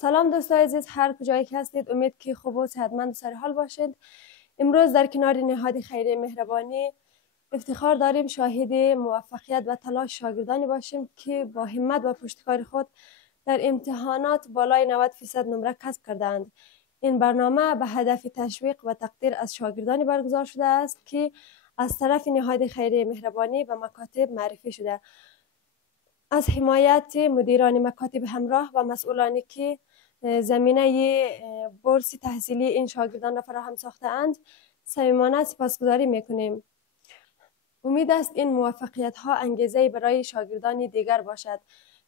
سلام دوستای عزیز، هر کجایی که هستید امید که خوب و صحتمند و سر حال باشید. امروز در کنار نهاد خیریه مهربانی افتخار داریم شاهد موفقیت و تلاش شاگردانی باشیم که با همت و پشتکار خود در امتحانات بالای 90% نمره کسب کردند. این برنامه به هدف تشویق و تقدیر از شاگردانی برگزار شده است که از طرف نهاد خیریه مهربانی به مکاتب معرفی شده. از حمایت مدیران مکاتب همراه و مسئولانی که زمینه بورس تحصیلی این شاگردان را فراهم ساخته‌اند صمیمانه سپاسگزاری میکنیم. امید است این موفقیت ها انگیزه برای شاگردان دیگر باشد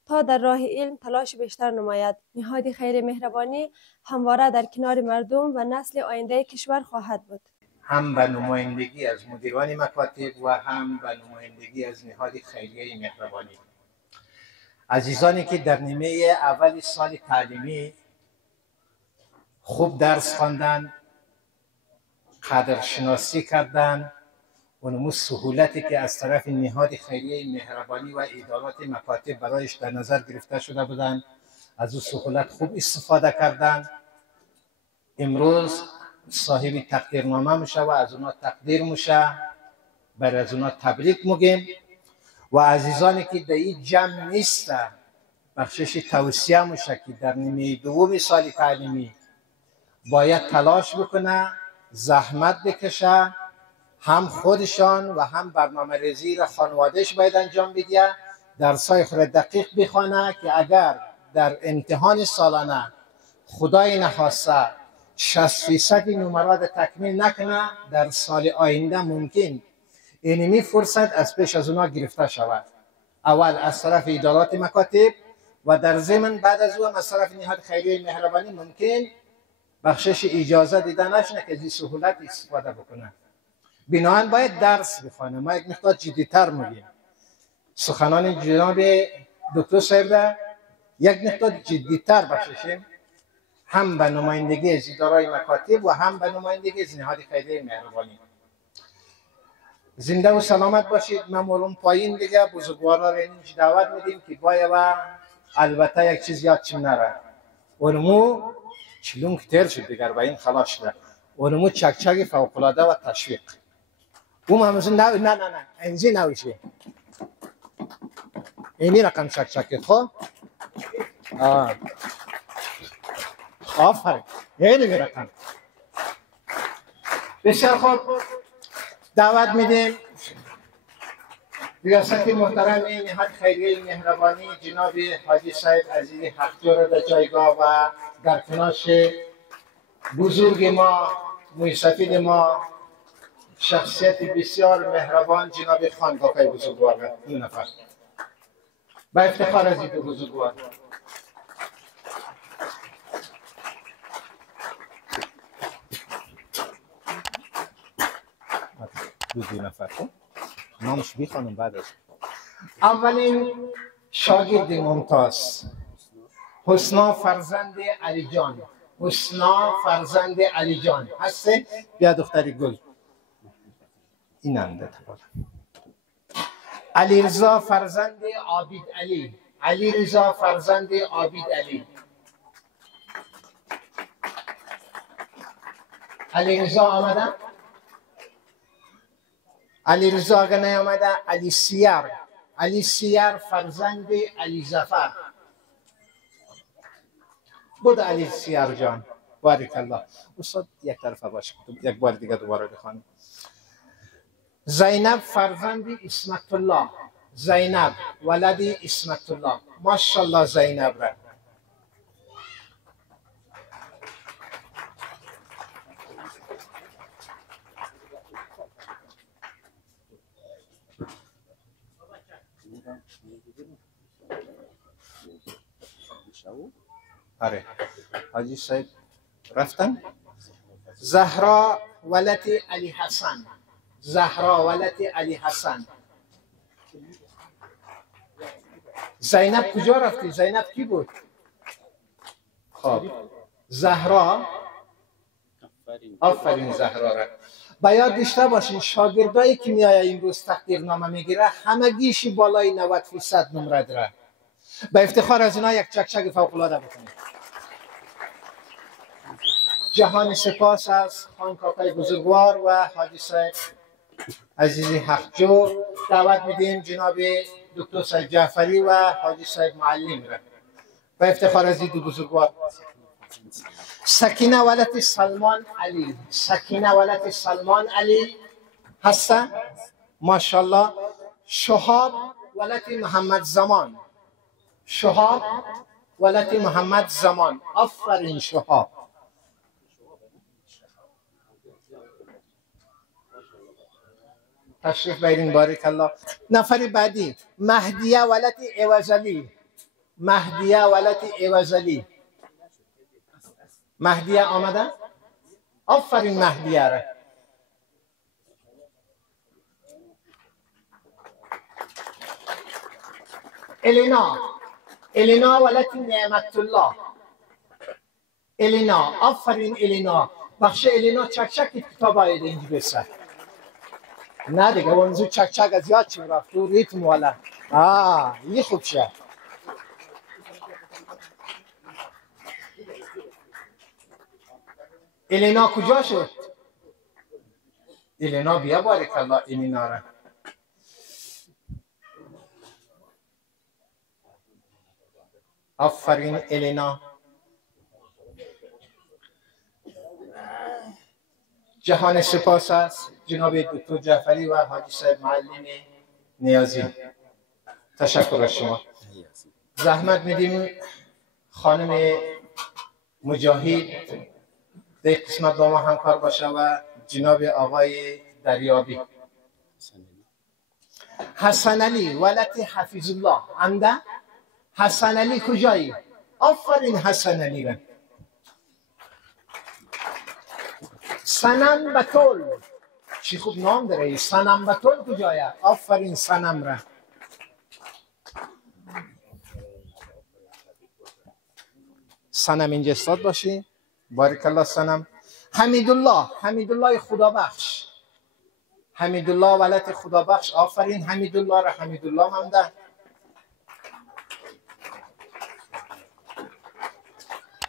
تا در راه علم تلاش بیشتر نماید. نهاد خیریه مهربانی همواره در کنار مردم و نسل آینده کشور خواهد بود. هم به نمایندگی از مدیران مکاتب و هم به نمایندگی از نهاد خیریه مهربانی، عزیزانی که در نیمه اول سال تعلیمی خوب درس خواندند، قدرشناسی کردند، اونمو سهولتی که از طرف نهاد خیریه مهربانی و ادارات مکاتب برایش در نظر گرفته شده بودند، از او سهولت خوب استفاده کردند. امروز صاحب تقدیرنامه میشه و از اونا تقدیر میشه، برای از اونا تبریک میگیم. و عزیزانی که در این جمع نیستن بخشش توصیه میشه که در نیمه دوم سال تعلیمی باید تلاش بکنه، زحمت بکشه، هم خودشان و هم برنامه ریزی را خانوادهش باید انجام بده، درسای خود دقیق بخونه که اگر در امتحان سالانه خدای نخواسته 60% نمرات تکمیل نکنه، در سال آینده ممکن اینمی فرصت از پیش از اونا گرفته شود، اول از طرف ادارات مکاتب و در ضمن بعد از او از طرف نهاد خیریه مهربانی ممکن بخشش اجازه دیده نشنه که از این سهولت استفاده بکنه. بنابراین باید درس بخونه. ما یک مقدار جدیتر میگیم، سخنان جناب دکتر صاحب را یک مقدار جدیتر بخششیم، هم به نمایندگی از ادارای مکاتب و هم به نمایندگی از نهاد خیریه مهربانی. زنده و سلامت باشید. من معلوم پایین دیگه بزرگوارا را اینج دعوت میدیم که باید و البته یک چیز یاد چیم نره، اونمو چلون کتر شد دیگر با این خلاص شده، اونمو چکچک فوقلاده و تشویق. اون همزون نه اینجی نوشه اینی رقم چکچک خب آفرین اینی رقم بسیار خوب. دعوت میدیم ریاست محترم نهاد خیریه مهربانی جناب حاجی صاحب عزیز حقجو در جایگاه و در کنارش بزرگ ما، موسفید ما، شخصیت بسیار مهربان جناب خانقاه بزرگوار، دو نفر با افتخار از این دو بزرگوار. دو نفر نامش بخوانم بعد از اولین شاگرد ممتاز حسنا فرزند علی جان. حسنا فرزند علی جان هسته؟ بیا دختری گل این انده تبالا. علی رضا فرزند عابد علی. علی رضا فرزند عابد علی. علی رضا آمده؟ علی رضا اگر نیامده علی سیر. علی سیر فرزند علی ظفر. بود علی سیر جان بارک الله. استاد یک طرفه باشه، یک بار دیگه دوباره بخوانیم. زینب فرزند اسمت الله. زینب ولد اسمت الله. ماشاءالله زینب را. آره حاجی صاحب رفتن. زهرا ولد علی حسن. زهرا ولد علی حسن. زینب کجا رفتی؟ زینب کی بود؟ خب زهرا، آفرین زهرا را. باید داشته باشین شاگردایی که میایه امروز تقدیرنامه میگیره همگیشی بالای 90% نمره داره. به افتخار از اینا یک چکچک فوق العاده بکنید. جهان سپاس از خانکاکای بزرگوار و حاجی صاحب عزیزی حقجو. دعوت میدیم جناب دکتر سید جعفری و حاجی صاحب معلم را و افتخار از دو بزرگوار. سکینه ولد سلمان علی، سکینه ولد سلمان علی هستن ماشاءالله. شهاب ولد محمد زمان، شهاب ولد محمد زمان. آفرین شهاب. تشریف بیارین بارک الله. نفر بعدی مهدیه ولد عوضلی، مهدیه ولد عوضلی. مهدیه آمده؟ آفرین مهدیه را. الینا، الینا ولد نعمت الله. الینا، آفرین الینا. بخش الینا چک چک کتاب آیده اینجا بسر. نه دیگه اونجا چک چک از یاد چی رفت تو ریتم والا. این خوب شد. الینا کجا شد؟ الینا بیا بارک الله الینا را. آفرین الینا. جهان سپاس است جناب دکتر جعفری و حاجی صاحب معلم نیازی. تشکر از شما. زحمت میدیم خانم مجاهد در قسمت با ما همکار باشه و جناب آقای دریابی. حسن علی ولد حفیظ الله امده. حسن علی کجایی؟ آفرین حسن علی را. سنم بطول، چی خوب نام داره. سنم بطول کجایه؟ آفرین سنم را. سنم اینجا استاد باشی. بارک الله سنم. حمیدالله، حمیدالله خدابخش، حمیدالله ولد خدابخش. آفرین حمیدالله را. حمیدالله ممده.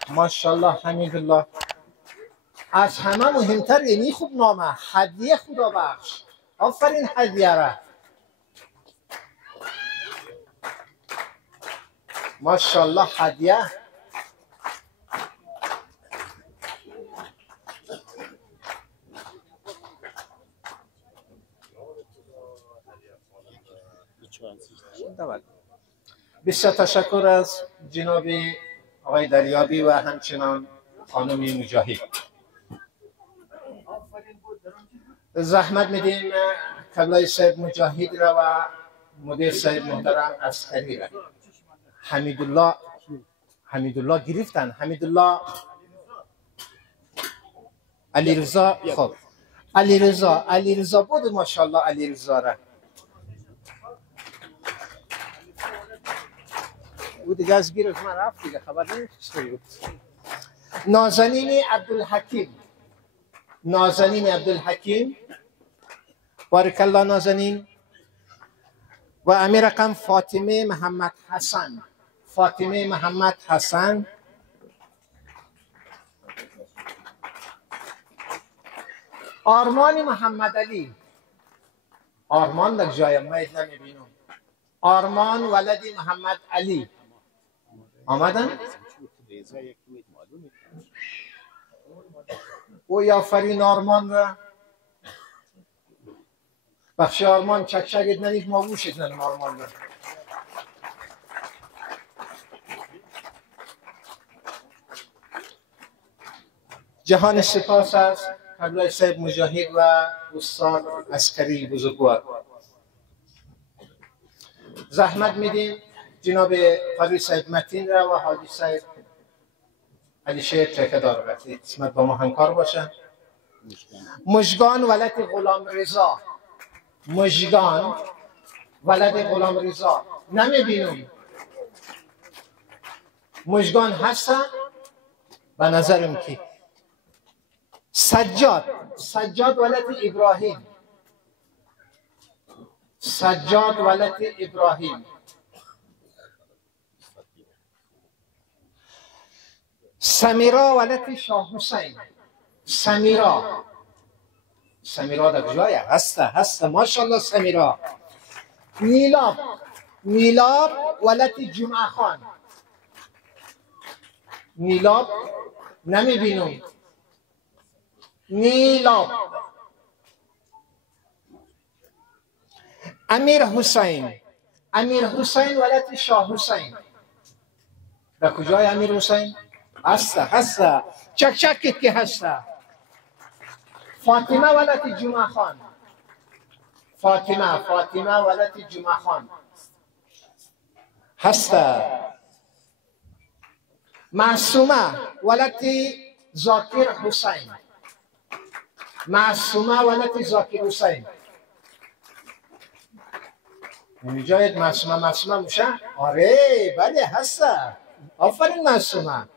ماشاءالله حمیدالله. از همه مهمتر یعنی خوب نامه هدیه خدابخش. آفرین هدیه را. ماشاءالله هدیه. بسیار تشکر از جناب آقای دریابی و همچنان خانم مجاهد. زحمت میدیم قبلای صاحب مجاهد را و مدیر صاحب محترم عسکری را. حمیدالله، حمیدالله گرفتن. حمیدالله علی رضا. خب علی رضا، علی رضا بود ماشاءالله. علی رضا را. او دیگه از گیر من رفت دیگه خبر نمیشه. نازنین عبدالحکیم، نازنین عبدالحکیم. بارک الله نازنین. و امیر رقم فاطمه محمد حسن، فاطمه محمد حسن. آرمان محمد علی، آرمان در جای ما نمیبینم. آرمان ولدی محمد علی آمدن. او یافرین آرمان را. بخش آرمان چک چکت ندید ما بوشید ندیم آرمان را. جهان سپاس است قبلای صاحب مجاهد و استاد عسکری بزرگوار. زحمت میدیم جناب قاضی صاحب متین را و حاجی صاحب علی شیر ټیکه‌دار را قسمت با ما همکار باشن. مژگان ولد غلام رضا، مژگان ولد غلام رضا نمیبینم. مژگان هستن به نظرم که. سجاد، سجاد ولد ابراهیم، سجاد ولد ابراهیم. سمیرا ولد شاه حسین، سمیرا. سمیرا در کجای؟ هسته ماشاءالله سمیرا. نیلاب. نیلاب ولد جمعه خان. نیلاب نمیبینم. نیلاب. امیر حسین. امیر حسین ولد شاه حسین. در کجای امیر حسین؟ هسته چک که هسته. فاطمه ولد جمعه خان. فاطمه ولد جمعه خان هسته. معصومه ولد زاکر حسین. معصومه ولد زاکر حسین. نمیجاید معصومه میشه؟ آره بله هسته. آفرین معصومه.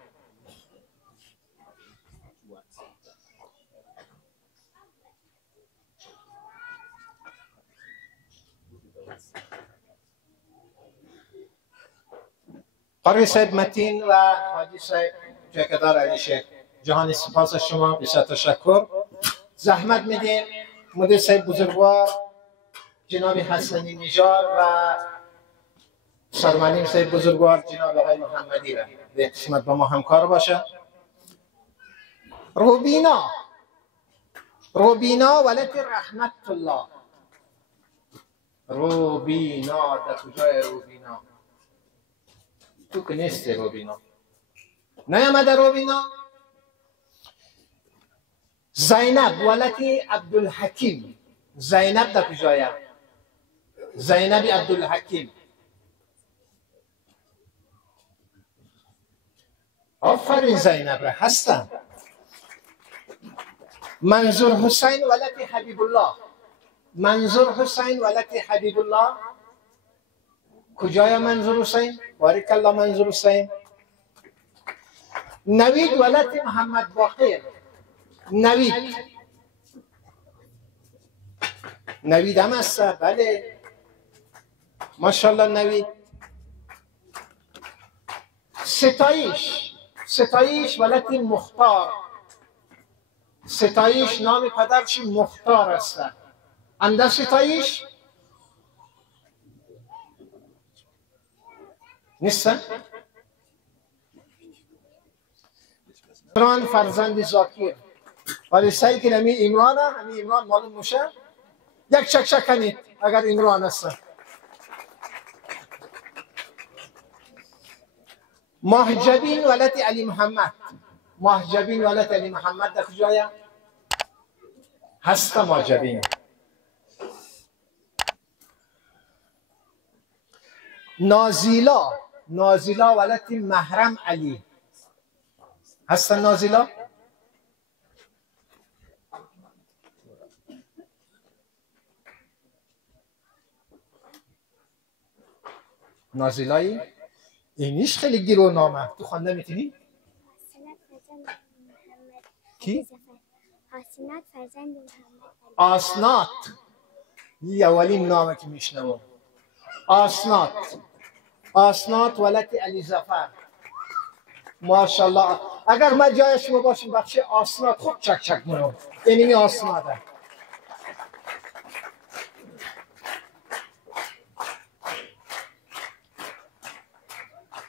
قاری صاحب متین و حاجی صاحب جاکدار علی شیخ، جهانی سپاس از شما، بسیار تشکر. زحمت میدیم مدیر صاحب بزرگوار جناب حسنی نژاد و سرمعلم صاحب بزرگوار جناب آقای محمدی را به قسمت با ما همکار باشه. روبینا ولد رحمت الله. روبینا در کجای روبینا؟ تو که نیستی روبینا. نیامده روبینا. زینب ولد عبدالحکیم. زینب در کجای؟ زینب عبدالحکیم. آفرین زینب را هستم. منظور حسین ولد حبیب الله. منظور حسین ولد حبیب الله. کجای منظور حسین؟ بارک الله منظور حسین. نوید ولد محمد باقر. نوید هم هست. بله ماشاءالله نوید. ستایش ولد مختار. ستایش نام پدرش مختار است. انده ستایش نیستن؟ عمران فرزند زاکر. ولی سعی که همی عمران معلوم میشه. یک چک کنید اگر عمران است. محجبین ولد علی محمد. محجبین ولد علی محمد در کجای؟ هست محجبین. نازیلا ولد محرم علی. هست نازیلا؟ نازیلایی؟ اینیش خیلی گیرو نامه. تو خوانده میتونی؟ کی؟ آسنات فرزند محمد. آسنات. یه اولین نامه که میشنوم. آسنات ولد علی زفر. ماشاءالله. اگر من جای شما باشم بخش آسنات خوب چک منو. اینمی آسناته.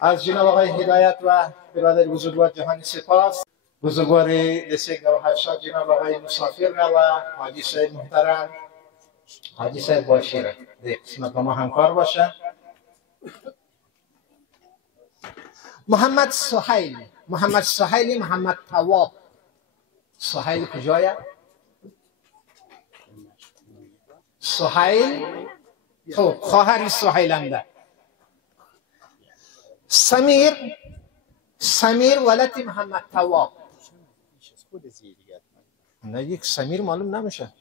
از جناب آقای هدایت و برادر بزرگوار جهانی سپاس. بزرگوار لیسه گوهرشاد جناب آقای مسافر و حاجی صاحب محترم حاجی صاحب باشیره در قسمت با ما همکار باشه. محمد سهیل محمد تواب. سهیل کجایه؟ سهیل تو خواهری سهیل انده. سمیر ولد محمد تواب. نه یک سمیر معلوم نمیشه.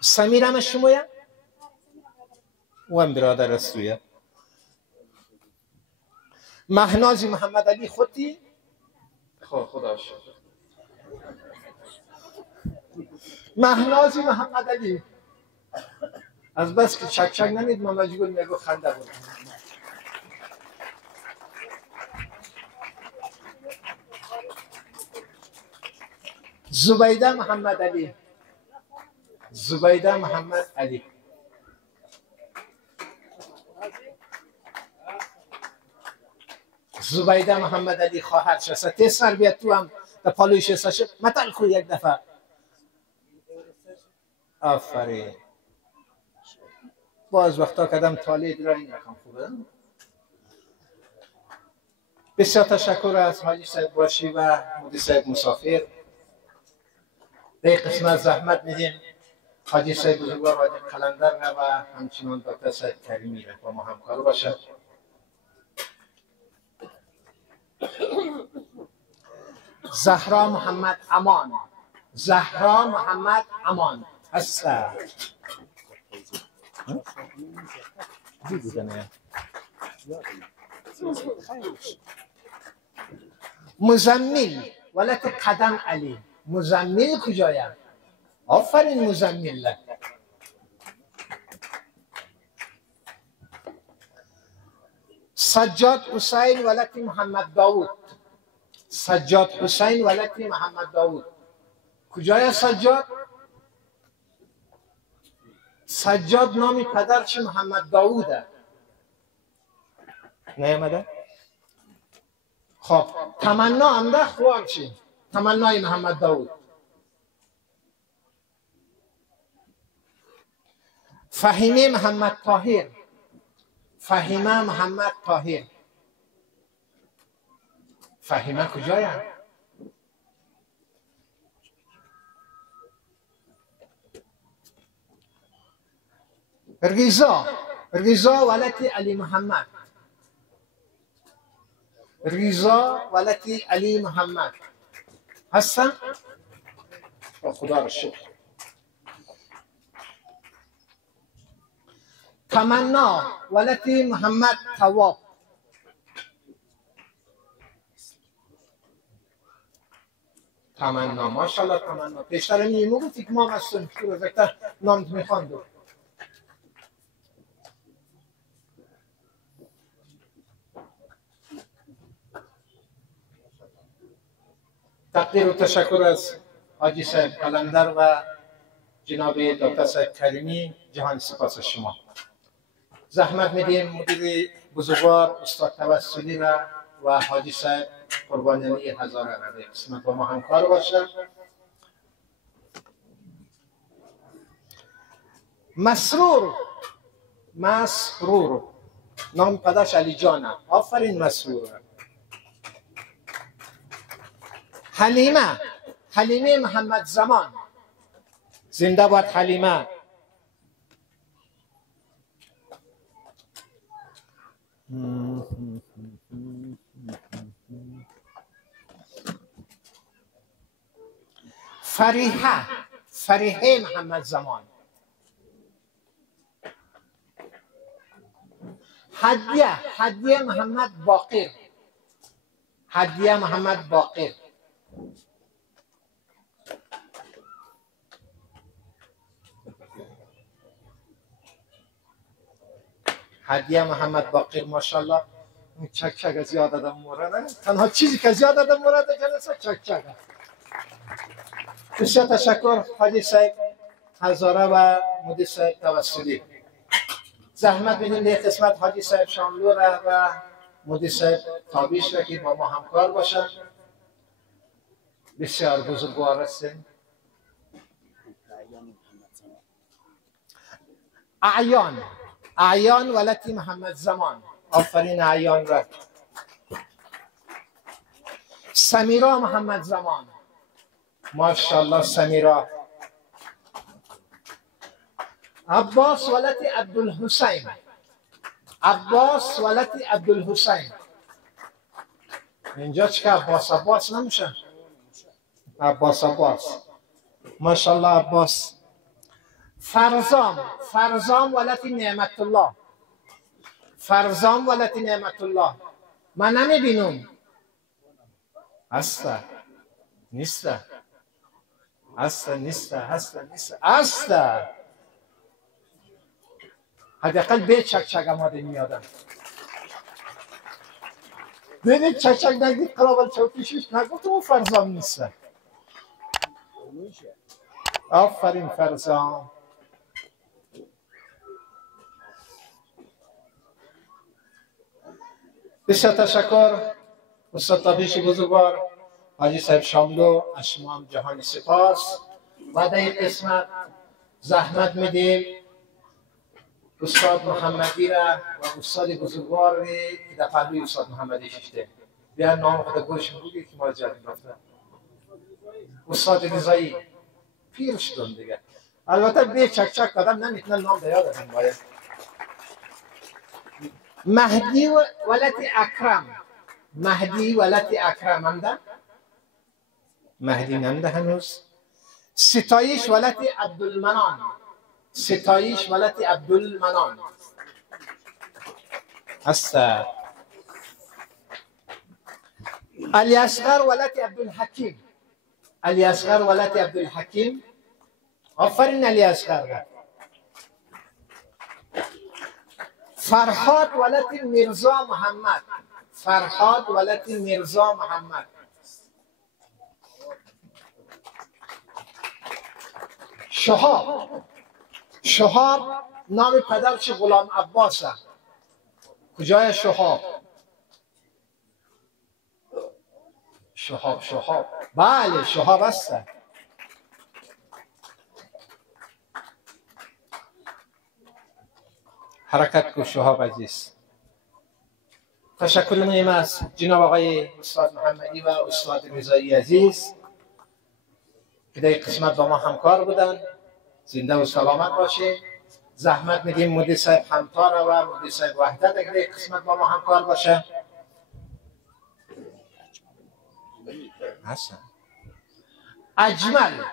سمیر هم شمایه؟ او هم برادر است تویه. مهناز محمد علی خودی؟ خدا شد. مهناز محمد علی از بس که چک نمید من مجبور میگو خنده بود. زبیده محمد علی. زبیده محمد علی. زبیده محمد علی خواهر شسته تیسر بیاد تو هم در پالوی شسته شد متل خود یک دفعه. آفرین. باز وقتا کدم تالید را این رقم خوبه. بسیار تشکر از حاجی صاحب باشی و مدیر صاحب مسافر. در قسمت زحمت میدیم حاجی صاحب بزرگوار حاجی قلندر و همچنان دکتر صاحب کریمی را با ما همکار باشد. زهرا محمد امان. زهرا محمد امان هست. مزمل ولت قدم علی. مزمل کجایم؟ آفرین مزمل. سجاد حسین ولت محمد داود. سجاد حسین ولت محمد داود. کجای سجاد؟ سجاد نامی پدرش محمد داوده. نیامده؟ خب تمنا امده خوار چی؟ تمنای محمد داود. فهیمه محمد طاهر. فهیمه محمد طاهر. فهیمه کجایم؟ رضا. رضا ولد علی محمد. رضا ولد علی محمد هستن؟ خدا را شکر. تمنا ولد محمد تواب. تمنا ماشاءالله تمنا. پیشتر میمو گفتی که ما هستیم که روزکتر نامت میخواندو. تقدیر و تشکر از حاجی صاحب قلندر و جناب دکتر صاحب کریمی. جهان سپاس از شما. زحمت میدیم مدیر بزرگوار استاد توسلی و حاجی صاحب قربانی هزاره را به قسمت با ما همکار باشد. مسرور. مسرور نام پدرش علی جانه. آفرین مسرور. حلیمه. حلیمه محمد زمان. زنده باد حلیمه. فریحه. فریحه محمد زمان. هدیه. هدیه محمد باقر. هدیه محمد باقر. هدیه محمد باقر ماشاءالله. چک چک از یاد آدم مورد. تنها چیزی که از یاد آدم مورد جلسه چک چک. بسیار تشکر حاجی صاحب هزاره و مدیر صاحب توسلی. زحمت بدین در قسمت حاجی صاحب شاملو و مدیر صاحب تابیش را که با ما همکار باشن. بسیار بزرگوار هستین. اعیان. اعیان ولد محمد زمان. آفرین اعیان را. سمیرا محمد زمان. ماشاءالله سمیرا. عباس ولد عبدالحسین. عباس ولد عبدالحسین. اینجا چه که عباس نمیشه؟ عباس. ماشاءالله عباس. فرزام ولد نعمت الله. فرزام ولد نعمت الله. من نمیبینم. هسته. نیسته. هسته. حداقل به چک چک آماده میادم. ببین چک چک نگید قرابل چوکیشش نگفت او فرزام نیسته. آفرین فرزان. بسیار تشکر استاد تابیش بزرگوار حاجی صاحب شاملو، از شما هم جهان سپاس. و در این قسمت زحمت میدیم استاد محمدی را و استاد بزرگوار را که در پهلوی استاد محمدی ششته بیان نام خود گوش بگید که ما جا می‌افتند. استاد رضایی پیر شدن دیگه، البته به چک چک دادم نمیتونن نام بیاد بدن. باید مهدی ولد اکرم، مهدی ولد اکرم همده، مهدی نمده هنوز. ستایش ولد عبدالمنان، ستایش ولد عبدالمنان هست. علی اصغر ولد عبدالحکیم، علی اصغر ولد عبدالحکیم. آفرین علی اصغر. فرهاد ولد میرزا محمد، فرهاد ولد میرزا محمد. شهاب، شهاب نام پدرش غلام عباسه. کجای شهاب؟ شهاب، شهاب بله شهاب است. حرکت کو شهاب عزیز. تشکر می‌کنیم از جناب آقای استاد محمدی و استاد رضایی عزیز که در قسمت با ما همکار بودن. زنده و سلامت باشه. زحمت میدیم مدیر صاحب همکار و مدیر صاحب وحدت در قسمت با ما همکار باشه. حسن اجمل،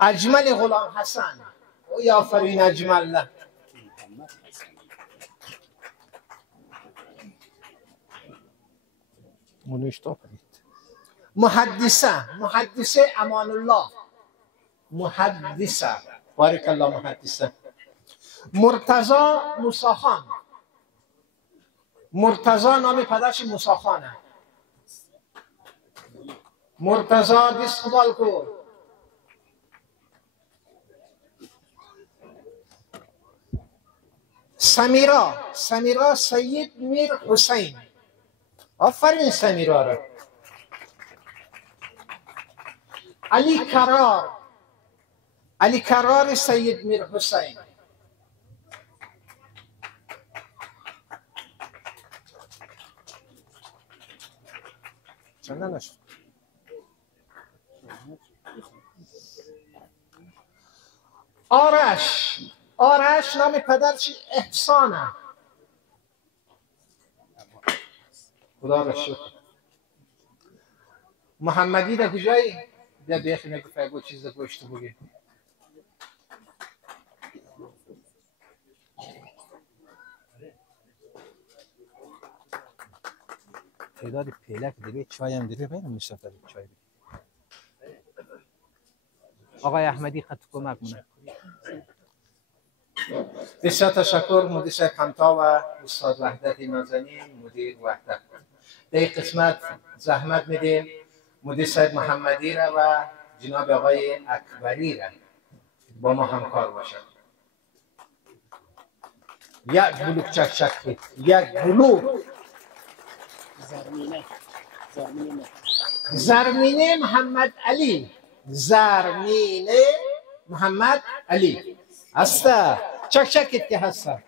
اجمل غلام حسن. او آفرین اجمل. محدثه، محدثه امان الله، محدثه بارک الله. محدثه مرتضی موساخان، مرتضی نام پدرش موساخانه. مرتضی دستقبال کو. سمیرا، سمیرا سید میر حسین. آفرین سمیرا را. علی کرار، علی کرار سید میر حسین. چند نشد؟ آرش، آرش نام پدرش احسانه. خدا را شکر. محمدی در کجایی؟ بیا بیخی نگفت بود چیز گوشت بگی. تعداد پیلک دیگه چای هم دیگه بینم میشتر چای بگی. آقای احمدی خط کمک مونه. بسیار تشکر مدیر صاحب همتا و استاد وحدت نازنین مدیر وحدت. در این قسمت زحمت میدیم مدیر صاحب محمدی را و جناب آقای اکبری را با ما همکار باشند. یک بلوک چک چک، یک بلوک. زرمینه محمد علی، زرمینه محمد علی هسته. چک چکت که هسته.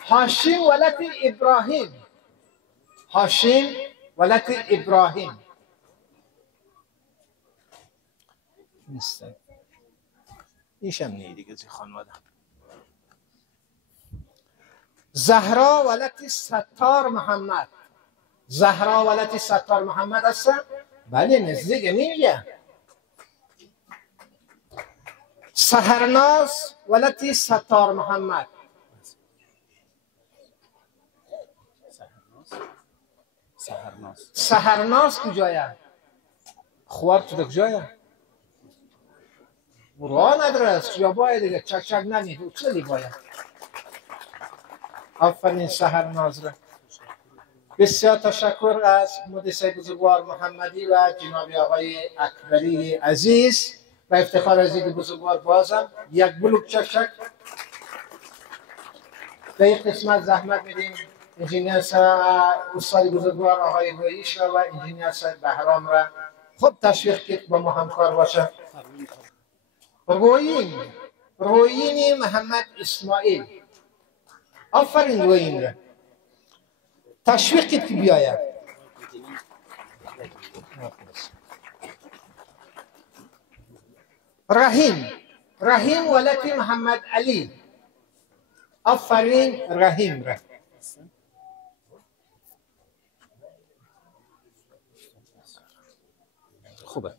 هاشم ولد ابراهیم، هاشم ولد ابراهیم نیستن. ایشم نی دیگه زی خانواده. زهرا ولد ستار محمد، زهرا ولد ستار محمد هستن. بله نزدیک میگه. سحرناز ولد ستار محمد. سحرناز، سحرناز کجایه؟ خوار تو کجایه؟ راه نداره است یا باید دیگه چک چک نمید خیلی باید. آفرین سحرناز را بسیار تشکر از مدیر بزرگوار محمدی و جناب آقای اکبری عزیز و افتخار از این بزرگوار. بازم یک بلوک چک در این قسمت زحمت میدیم انجینیر استاد بزرگوار آقای رویش و انجینیر صاحب بهرام را خوب تشویق کرد با ما همکار باشه. رویین محمد اسماعیل، آفرین رویین را تشویق کرد که بیاید. رحیم ولد محمد علی، آفرین رحیم را. خوبه.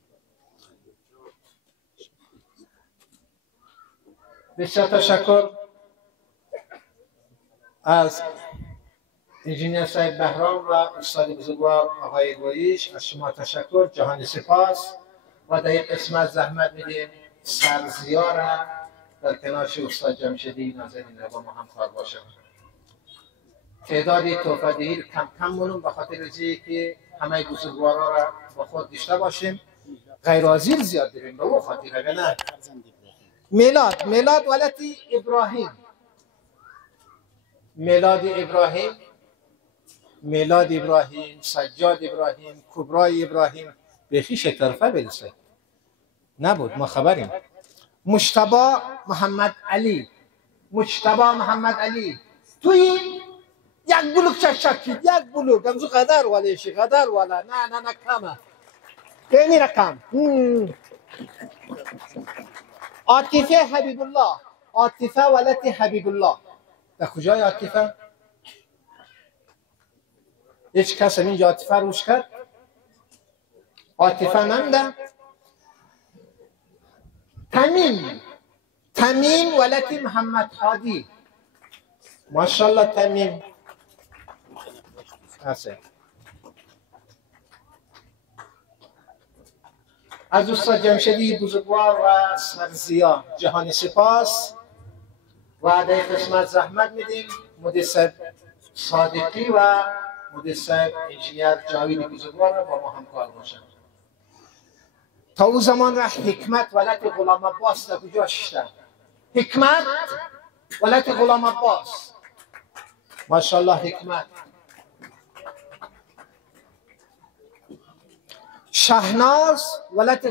بسیار تشکر از انجینیر صاحب بهرام و استاد بزرگوار آقای گویش. از شما تشکر، جهان سپاس. و در این قسمت زحمت میدیم سرزیا را در کنارش استاد جمشیدی ناظرین را با ما همکار باشه. تعدادی تحفه دهی کم کم مونم به خاطر که همه بزرگوارا را با خود داشته باشیم. غیر حاضر زیاد داریم به اون خاطر. نه میلاد ولد ابراهیم، میلاد ابراهیم، سجاد ابراهیم، کبرای ابراهیم، بخی شکرفه برسه نبود، ما خبریم. مجتبی محمد علی توی یک بلوک چک یک بلوک امزو قدر ولیشی قدر ولا نه کمه اینی رقم. عاطفه ولد حبیب الله. در کجای عاطفه؟ هیچ کس اینجا عاطفه روش کرد؟ عاطفه نمده. تمیم ولد محمد هادی، ماشاءالله تمیم هسته. از استاد جمشیدی بزرگوار و سرزیا جهان سپاس. و در قسمت زحمت میدیم مدیر صاحب صادقی و مدیر صاحب انجینیر جاوید بزرگوار را با ما همکار باشند. تا او زمان را حکمت ولد غلام عباس در کجا شده؟ حکمت ولد غلام عباس، ماشاءالله حکمت. شهناز ولد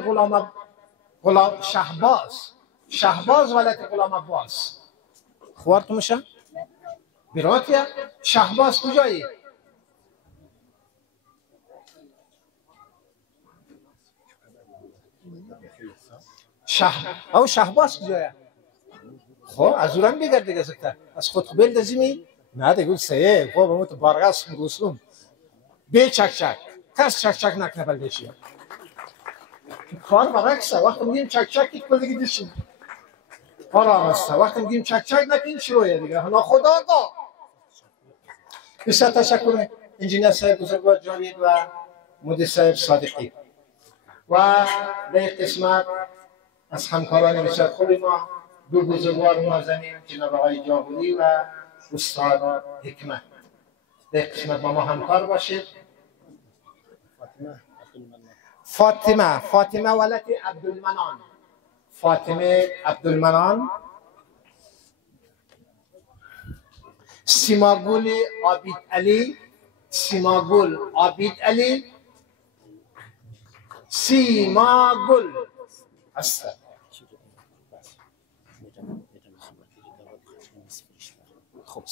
شهباز ولد غلام عباس. خوارت میشه؟ براتیا شهباز کجایی؟ او شهباز کجایه؟ خب از اورم بگرد دیگه زکتا از خود قبل دزیمی؟ نه دیگه سیه خب همون تو بارغاس میگوستم بی چک کس چک نکنه بلدشی کار برعکسه. وقتی میگیم چک یک بلدگی دشیم کار آمسته. وقتی میگیم چک نکنیم شروعه دیگه حالا خدا دا. بسیار تشکر انجینیر صاحب بزرگوار جاوید و مدیر صاحب صادقی. و در قسمت از همکاران بسیار خوب ما دو بزرگوار نازنین جناب آقای جاوری و استاد حکمت در قسمت با ما همکار باشید. فاطمه ولد عبدالمنان. سیماگل عابد علی است. خوب.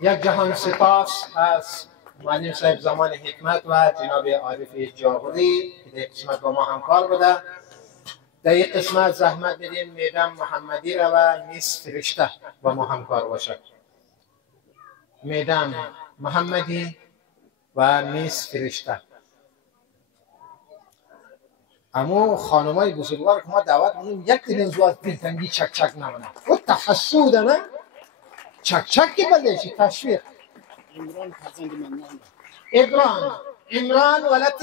یک جهان سپاس از معلم صاحب زمان حکمت و جناب عارف جاغوری که در قسمت با ما همکار بوده. در یک قسمت زحمت میدیم میدم محمدی را و میس فرشته با ما همکار باشد. میدم محمدی و میس فرشته. اما خانمای بزرگوار که ما دعوت میدیم یک دین زواج دلتنگی چک نمونه و تحسود نه چک که بلدشی تشویق. عمران ولد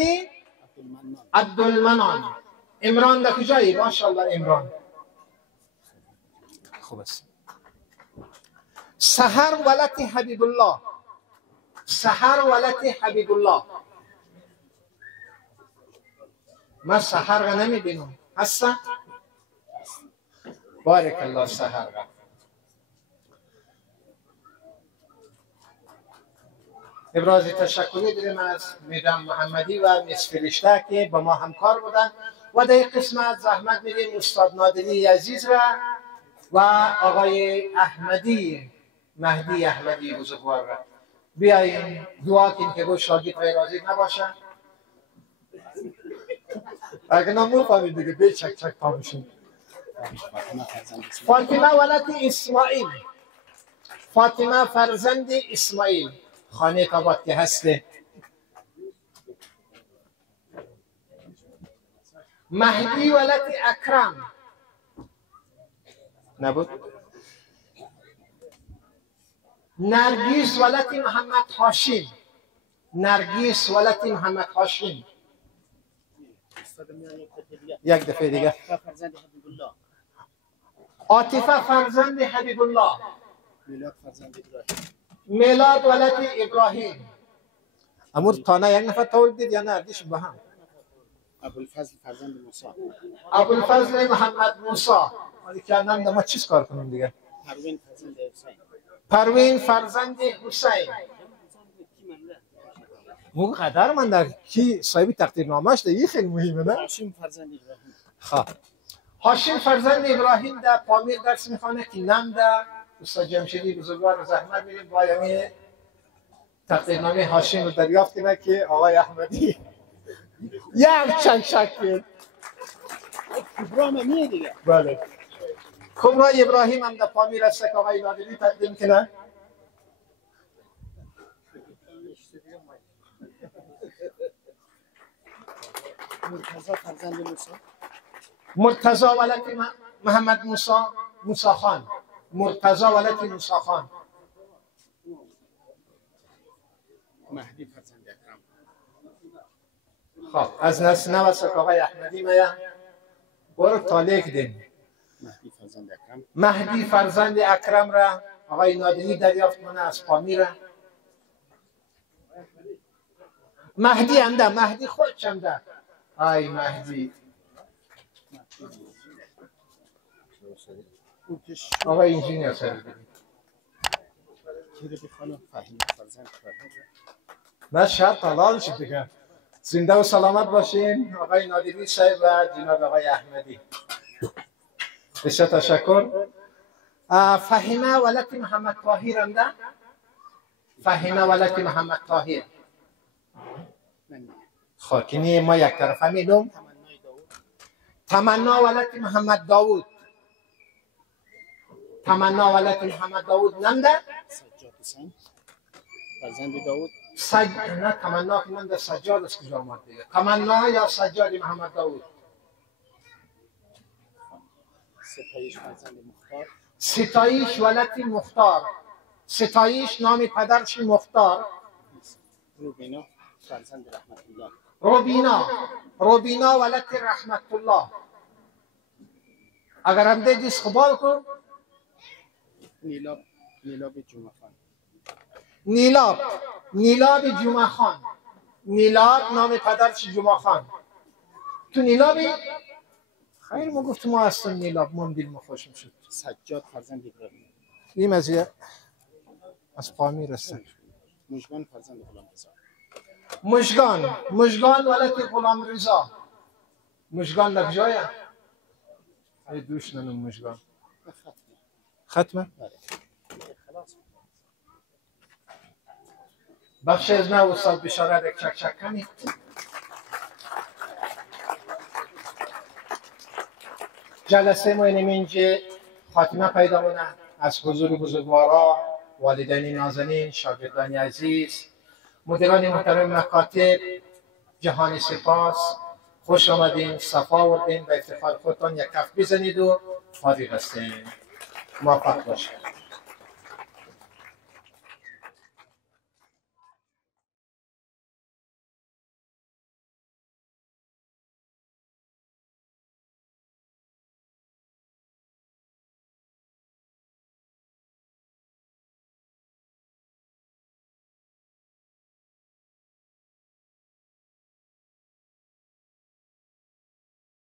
عبدالمنان. عمران در کجایی؟ ماشاءالله عمران. خوب است. سحر ولد حبیب الله. سحر ولد حبیب الله. من سحر را نمیبینم. هستن؟ بارک الله سحر را. ابراز تشکری داریم از میدان محمدی و میس فرشته که با ما همکار بودن و در این قسمت زحمت میدیم استاد نادری عزیز و آقای احمدی مهدی احمدی بزرگوار را بیاییم دعا کنیم که گوش شاگرد غیر راضی نباشن. اگه نمون فهمید دیگه بی چک چک پا میشیم. فاطمه ولد اسماعیل. فاطمه فرزند اسماعیل. خانه کابات که هسته. مهدی ولد اکرم نبود. نرگیس ولد محمد هاشم. نرگیس ولد محمد هاشم. یک دفعه دیگه. عاطفه فرزند حبیب الله. میلاد ولد ابراهیم. امور تانه یک نفر تولید دید یا نه اردیش با هم؟ ابوالفضل فرزند موسی. ابوالفضل محمد موسی. ولی که نام ما چیز کار کنیم دیگه؟ پروین فرزند حسین. پروین فرزند حسین. مو قدر من در کی صاحب تقدیرنامه‌اش ده این خیلی مهمه نه؟ هاشم فرزند ابراهیم. خب هاشم فرزند ابراهیم در پامیر درس میخوانه که نام در استاد جمشیدی بزرگوار زحمت میدیم بایمی تقدیرنامه هاشم رو دریافت کنه که آقای احمدی یک چند شکل ابراهیم میه دیگه. بله کبرا ابراهیم هم در پامیر است که آقای نادری تقدیم کنه. مرتضی فرزند موسی. مرتضی ولد محمد موسی موسی خان. مرتضی ولد موسی خان. مهدی فرزند اکرم. خب از نسل نو است که آقای احمدی میه برو تالیک دیم. مهدی فرزند اکرم. مهدی فرزند اکرم را آقای نادری دریافت کنه از پامیر. مهدی هم ده. مهدی خودش هم ده. آی مهدی آقای انجینیر سر کیره خانم فهمی فرزند فرهاد. نه شرط حلال شد دیگه. زنده و سلامت باشین آقای نادری صاحب و جناب آقای احمدی. بسیار تشکر. فهیمه ولد محمد طاهر هم ده. فهیمه ولد محمد طاهر. خب کنی ما یک طرفه میدم. تمنا ولد محمد داوود. تمنا ولد محمد داوود نم ده. سجاد حسین فرزند داوود. نه تمنا که من در سجاد است کجا آمد دیگه. تمنا یا سجاد محمد داوود. ستایش فرزند مختار. ستایش ولد مختار. ستایش نام پدرش مختار. روبینا فرزند رحمت الله. روبینا. روبینا ولد رحمت الله. اگر هم دیدیس خبال کن. نیلاب جمعه خان. نیلاب جمعه خان. نیلاب نام پدرش جمعه خان. تو نیلابی؟ خیر ما گفتم ما هستم نیلاب. ما هم دل ما خوشم شد. سجاد فرزند ابراهیم. این مزیه از پامیر هستن. مژگان فرزند غلام رضا. مژگان ولد غلام رضا. مژگان در کجایه؟ ای دوش ننم مژگان. ختمه؟ بخش از نو استاد بشارت یک چک چک کنید. جلسه ما اینجا خاتمه پیدا مونه از حضور بزرگوارا، والدین نازنین، شاگردان عزیز، مدیران محترم مکاتب، جهان سپاس. خوش آمدین، صفا آوردین، به افتخار خودتان یک کف بزنید و فارغ هستین. موفق باشید.